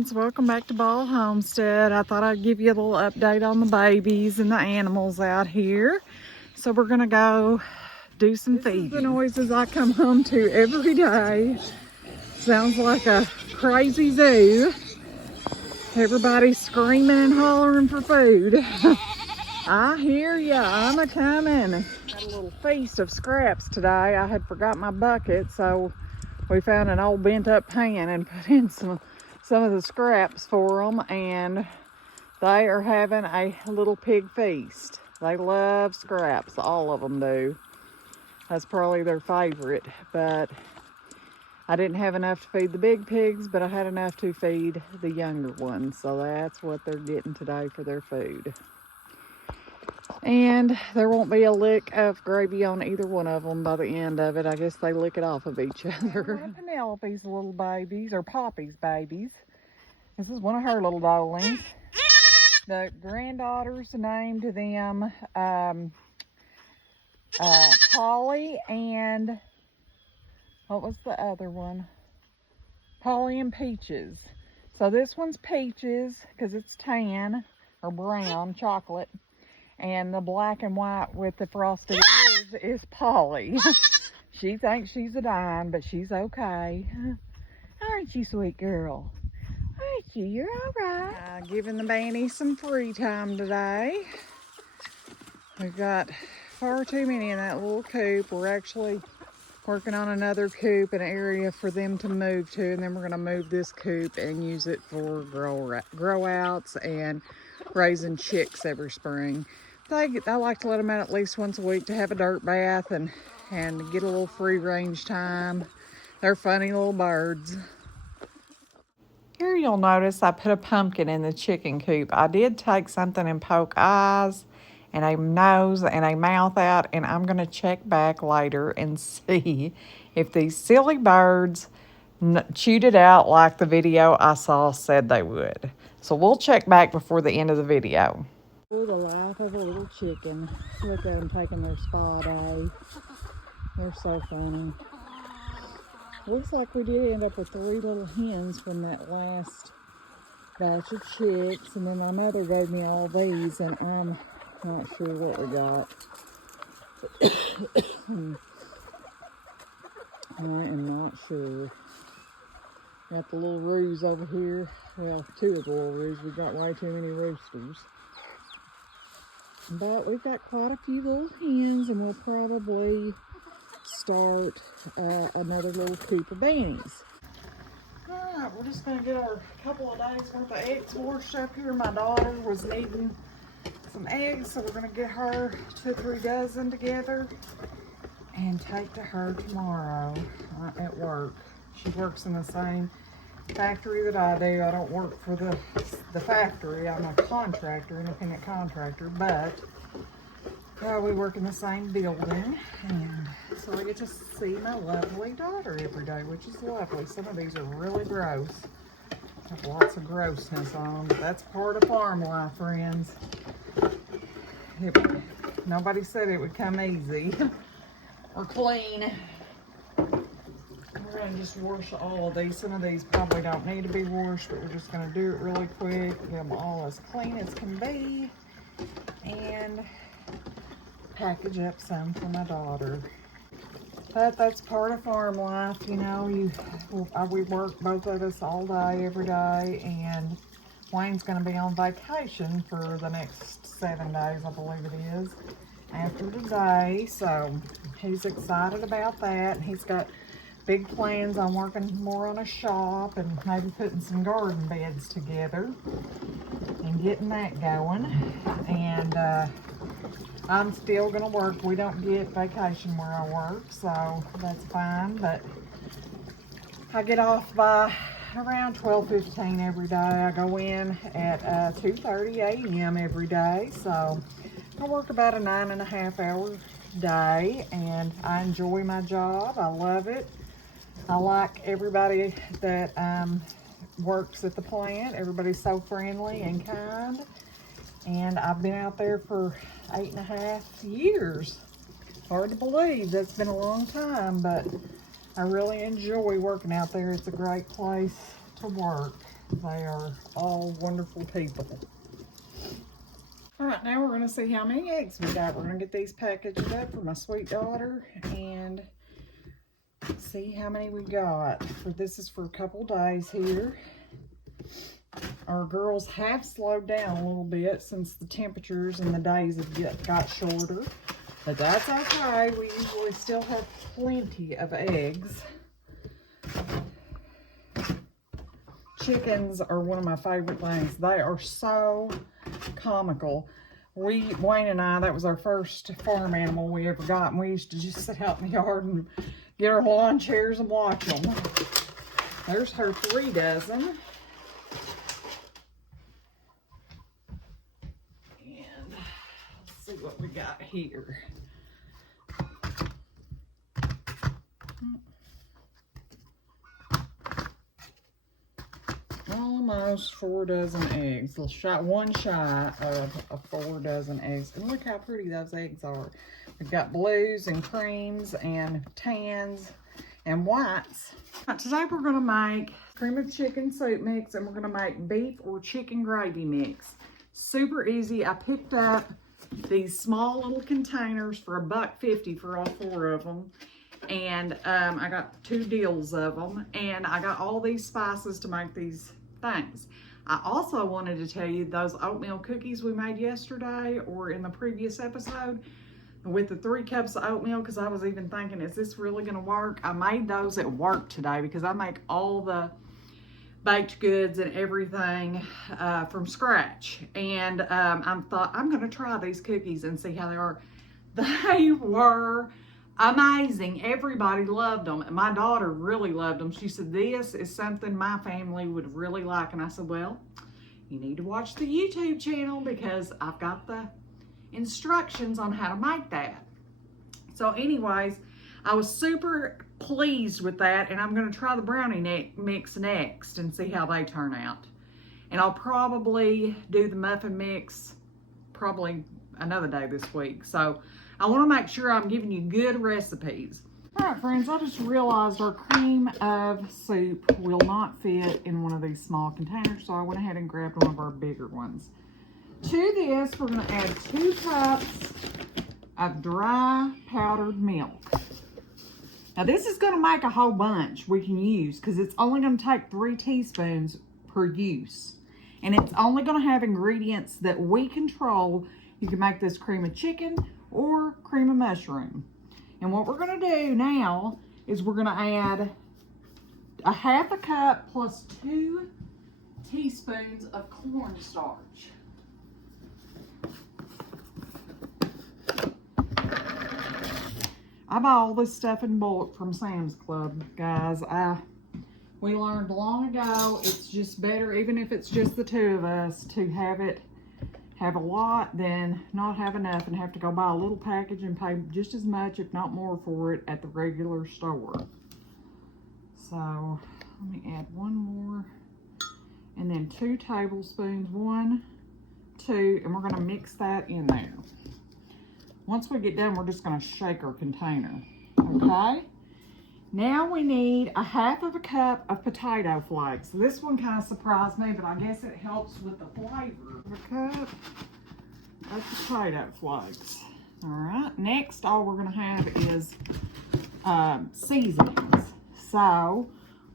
friends, welcome back to Ball Homestead. I thought I'd give you a little update on the babies and the animals out here. So we're gonna go do some feeding. This is the noises I come home to every day. Sounds like a crazy zoo. Everybody's screaming and hollering for food. I hear ya, I'm a-coming. Had a little feast of scraps today. I had forgot my bucket, so we found an old bent up pan and put in some of the scraps for them, and they are having a little pig feast. They love scraps, all of them do. That's probably their favorite, but I didn't have enough to feed the big pigs, but I had enough to feed the younger ones, so that's what they're getting today for their food. And there won't be a lick of gravy on either one of them by the end of it. I guess they lick it off of each other. One of Penelope's little babies, or Poppy's babies. This is one of her little darlings. The granddaughters named them Polly and, what was the other one? Polly and Peaches. So this one's Peaches because it's tan or brown chocolate. And the black and white with the frosted ears is Polly. She thinks she's a dime, but she's okay. Aren't you, sweet girl? Aren't you? You're all right. Giving the bannies some free time today. We've got far too many in that little coop. We're actually working on another coop, an area for them to move to, and then we're going to move this coop and use it for grow outs and raising chicks every spring. I like to let them out at least once a week to have a dirt bath and get a little free range time. They're funny little birds. Here you'll notice I put a pumpkin in the chicken coop. I did take something and poke eyes and a nose and a mouth out, and I'm going to check back later and see if these silly birds chewed it out like the video I saw said they would. So we'll check back before the end of the video. Oh, the life of a little chicken. Look at them taking their spa day. They're so funny. Looks like we did end up with 3 little hens from that last batch of chicks, and then my mother gave me all these, and I'm not sure what we got. I am not sure. Got the little roos over here. Well, 2 of the little roos. We got way too many roosters. But we've got quite a few little hens, and we'll probably start another little coop of bannies. Alright, we're just going to get our couple of days worth of eggs washed up here. My daughter was needing some eggs, so we're going to get her 2 or 3 dozen together and take to her tomorrow at work. She works in the same factory that I do. I don't work for the factory. I'm a contractor, independent contractor, but we work in the same building, and so I get to see my lovely daughter every day, which is lovely. Some of these are really gross. Have lots of grossness on them, but that's part of farm life, friends. Nobody said it would come easy or clean. We're going to just wash all of these. Some of these probably don't need to be washed, but we're just going to do it really quick. Get them all as clean as can be. And package up some for my daughter. But that's part of farm life, you know. We work, both of us, all day, every day. And Wayne's going to be on vacation for the next 7 days, I believe it is, after today. So he's excited about that. He's got big plans on working more on a shop and maybe putting some garden beds together and getting that going. And I'm still going to work. We don't get vacation where I work, so that's fine. But I get off by around 12:15 every day. I go in at 2:30 a.m. every day. So I work about a 9.5 hour day, and I enjoy my job. I love it. I like everybody that works at the plant. Everybody's so friendly and kind. And I've been out there for 8.5 years. Hard to believe, that's been a long time, but I really enjoy working out there. It's a great place to work. They are all wonderful people. All right, now we're going to see how many eggs we got. We're going to get these packaged up for my sweet daughter and see how many we got. This is for a couple days here. Our girls have slowed down a little bit since the temperatures and the days have got shorter. But that's okay. We usually still have plenty of eggs. Chickens are one of my favorite things. They are so comical. Wayne and I, that was our first farm animal we ever got, and we used to just sit out in the yard and get our lawn chairs and watch them. There's her 3 dozen. And let's see what we got here. Almost 4 dozen eggs. One shy of 4 dozen eggs. And look how pretty those eggs are. We've got blues and creams and tans and whites. Today we're going to make cream of chicken soup mix, and we're going to make beef or chicken gravy mix. Super easy. I picked up these small little containers for $1.50 for all 4 of them. And I got 2 deals of them. And I got all these spices to make these things. I also wanted to tell you those oatmeal cookies we made yesterday or in the previous episode with the 3 cups of oatmeal, because I was even thinking, is this really going to work? I made those at work today because I make all the baked goods and everything from scratch. And I thought, I'm going to try these cookies and see how they are. They were amazing. Everybody loved them. My daughter really loved them. She said, this is something my family would really like. And I said, well, you need to watch the YouTube channel because I've got the instructions on how to make that. So anyways, I was super pleased with that, and I'm going to try the brownie mix next and see how they turn out. And I'll probably do the muffin mix probably another day this week. So I want to make sure I'm giving you good recipes. All right, friends, I just realized our cream of soup will not fit in one of these small containers, so I went ahead and grabbed one of our bigger ones. To this, we're going to add 2 cups of dry powdered milk. Now, this is going to make a whole bunch we can use because it's only going to take 3 teaspoons per use. And it's only going to have ingredients that we control. You can make this cream of chicken or cream of mushroom. And what we're going to do now is we're going to add a 1/2 cup plus 2 teaspoons of cornstarch. I buy all this stuff in bulk from Sam's Club, guys. We learned long ago it's just better, even if it's just the 2 of us, to have a lot than not have enough and have to go buy a little package and pay just as much, if not more, for it at the regular store. So let me add 1 more, and then 2 tablespoons, 1, 2, and we're going to mix that in there. Once we get done, we're just going to shake our container. Okay? Now we need a 1/2 cup of potato flakes. This one kind of surprised me, but I guess it helps with the flavor. 1 cup of potato flakes. All right. Next, all we're going to have is seasonings. So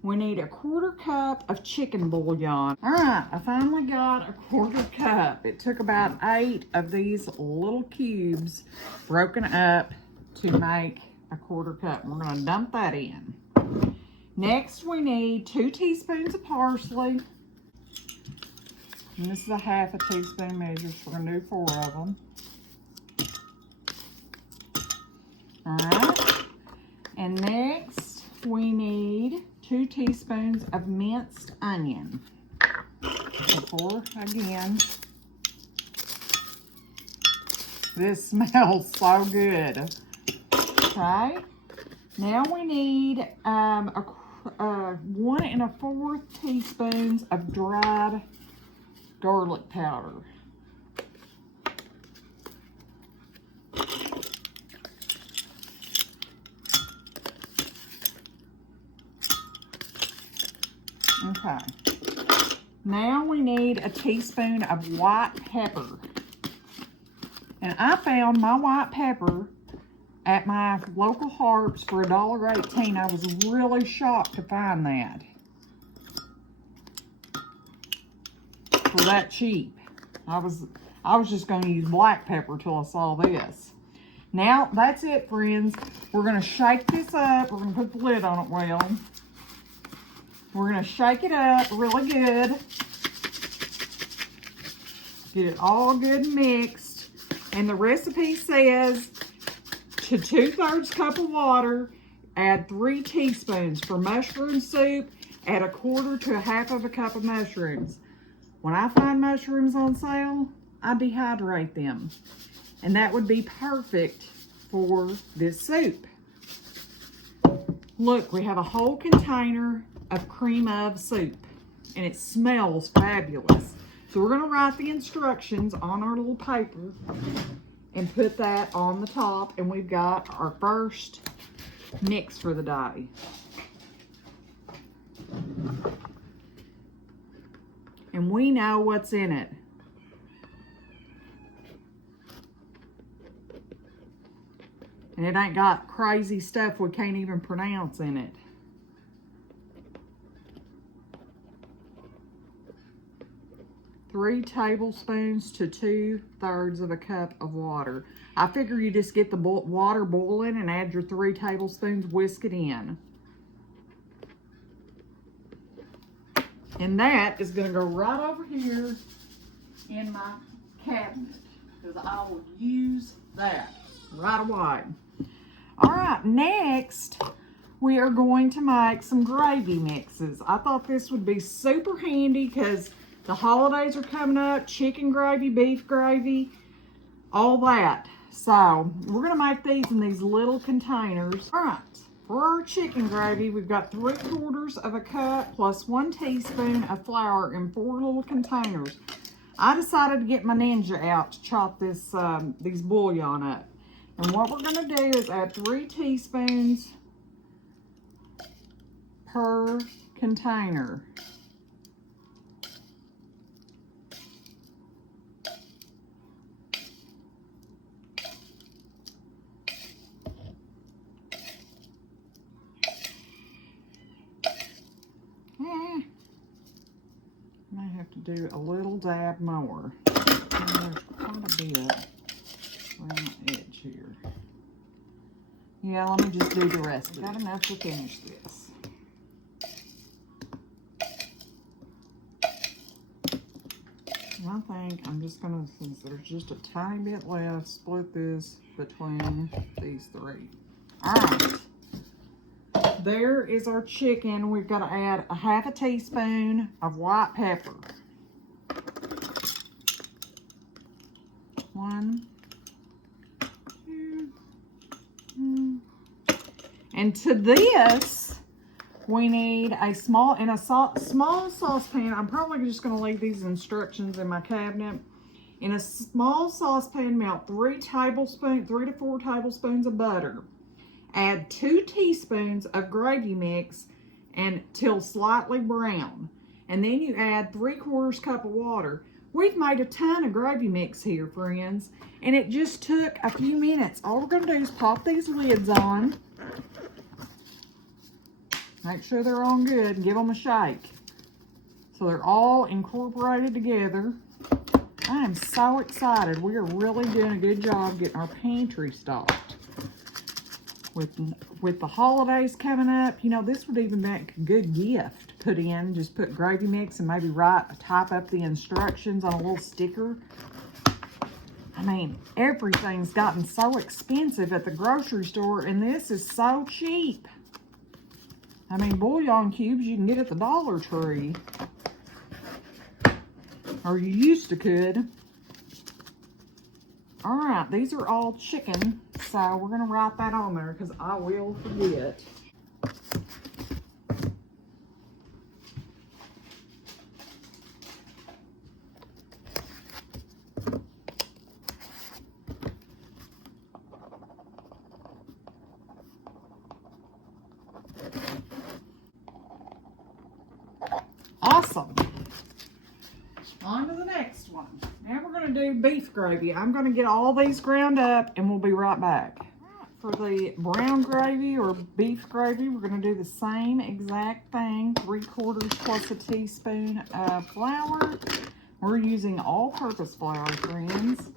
we need a 1/4 cup of chicken bouillon. All right, I finally got a 1/4 cup. It took about 8 of these little cubes broken up to make a 1/4 cup. We're going to dump that in. Next, we need 2 teaspoons of parsley. And this is a 1/2 teaspoon measure, so we're going to do 4 of them. All right. And next, we need 2 teaspoons of minced onion. Before, again, this smells so good. Okay, now we need 1 1/4 teaspoons of dried garlic powder. Okay, Now we need a teaspoon of white pepper. And I found my white pepper at my local Harps for $1.18. I was really shocked to find that. For that cheap. I was just going to use black pepper till I saw this. Now, that's it, friends. We're going to shake this up. We're going to put the lid on it well. We're going to shake it up really good. Get it all good mixed. And the recipe says to 2/3 cup of water, add 3 teaspoons. For mushroom soup, add 1/4 to 1/2 of a cup of mushrooms. When I find mushrooms on sale, I dehydrate them. And that would be perfect for this soup. Look, we have a whole container of cream of soup. And it smells fabulous. So we're going to write the instructions on our little paper and put that on the top. And we've got our first mix for the day. And we know what's in it. And it ain't got crazy stuff we can't even pronounce in it. Three tablespoons to 2/3 of a cup of water. I figure you just get the water boiling and add your 3 tablespoons, whisk it in. And that is going to go right over here in my cabinet because I will use that right away. All right, next we are going to make some gravy mixes. I thought this would be super handy because the holidays are coming up, chicken gravy, beef gravy, all that. So we're going to make these in these little containers. All right. For our chicken gravy, we've got 3/4 of a cup plus 1 teaspoon of flour in 4 little containers. I decided to get my Ninja out to chop this these bouillon up. And what we're going to do is add 3 teaspoons per container. Might have to do a little dab more. There's quite a bit around the edge here. Yeah, let me just do the rest. Got enough to finish this. I think I'm just gonna, since there's just a tiny bit left, split this between these 3. All right. There is our chicken. We've got to add 1/2 teaspoon of white pepper. 1, 2, 3. And to this, we need a small saucepan. I'm probably just going to leave these instructions in my cabinet. In a small saucepan, melt 3 to 4 tablespoons of butter. Add 2 teaspoons of gravy mix until slightly brown. And then you add 3/4 cup of water. We've made a ton of gravy mix here, friends. And it just took a few minutes. All we're going to do is pop these lids on. Make sure they're on good and give them a shake. So they're all incorporated together. I am so excited. We are really doing a good job getting our pantry stocked. With the holidays coming up, you know, this would even make a good gift to put in. Just put gravy mix and maybe type up the instructions on a little sticker. I mean, everything's gotten so expensive at the grocery store, and this is so cheap. I mean, bouillon cubes you can get at the Dollar Tree. Or you used to could. All right, these are all chicken, so we're going to write that on there because I will forget. Awesome. On to the next one. Now we're going to do beef gravy. I'm going to get all these ground up and we'll be right back. For the brown gravy or beef gravy, we're going to do the same exact thing. 3/4 plus a teaspoon of flour. We're using all-purpose flour, friends.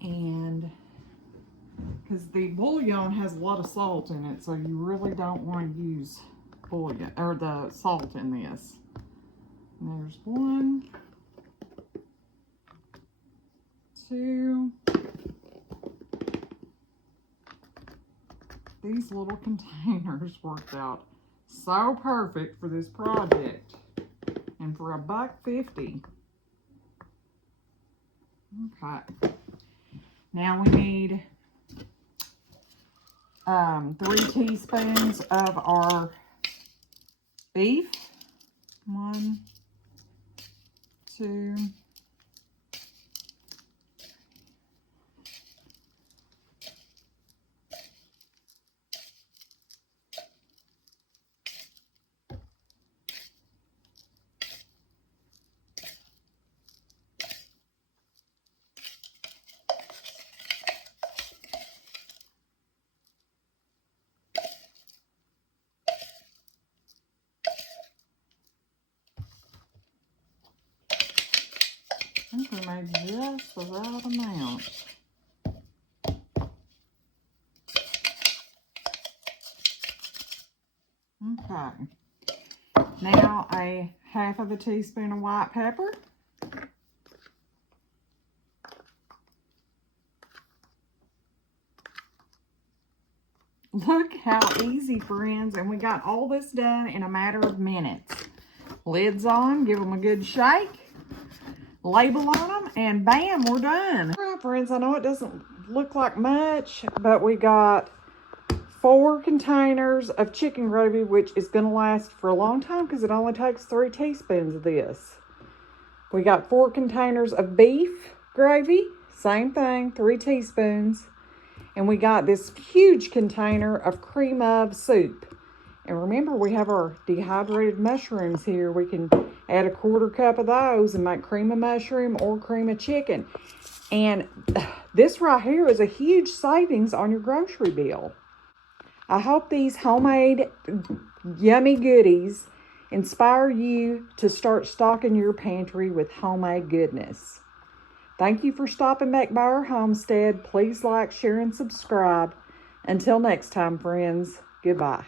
And because the bouillon has a lot of salt in it, so you really don't want to use bouillon or the salt in this. And there's 1, 2. These little containers worked out so perfect for this project, and for $1.50. Okay. Now we need 3 teaspoons of our beef. 1, 2. I think we made just the right amount. Okay. Now a 1/2 teaspoon of white pepper. Look how easy, friends, and we got all this done in a matter of minutes. Lids on, give them a good shake. Label on them, and bam, we're done. All right, friends, I know it doesn't look like much, but we got 4 containers of chicken gravy, which is going to last for a long time because it only takes 3 teaspoons of this. We got 4 containers of beef gravy, same thing, 3 teaspoons. And we got this huge container of cream of soup. And remember, we have our dehydrated mushrooms here. We can add a 1/4 cup of those and make cream of mushroom or cream of chicken. And this right here is a huge savings on your grocery bill. I hope these homemade yummy goodies inspire you to start stocking your pantry with homemade goodness. Thank you for stopping back by our homestead. Please like, share, and subscribe. Until next time, friends, goodbye.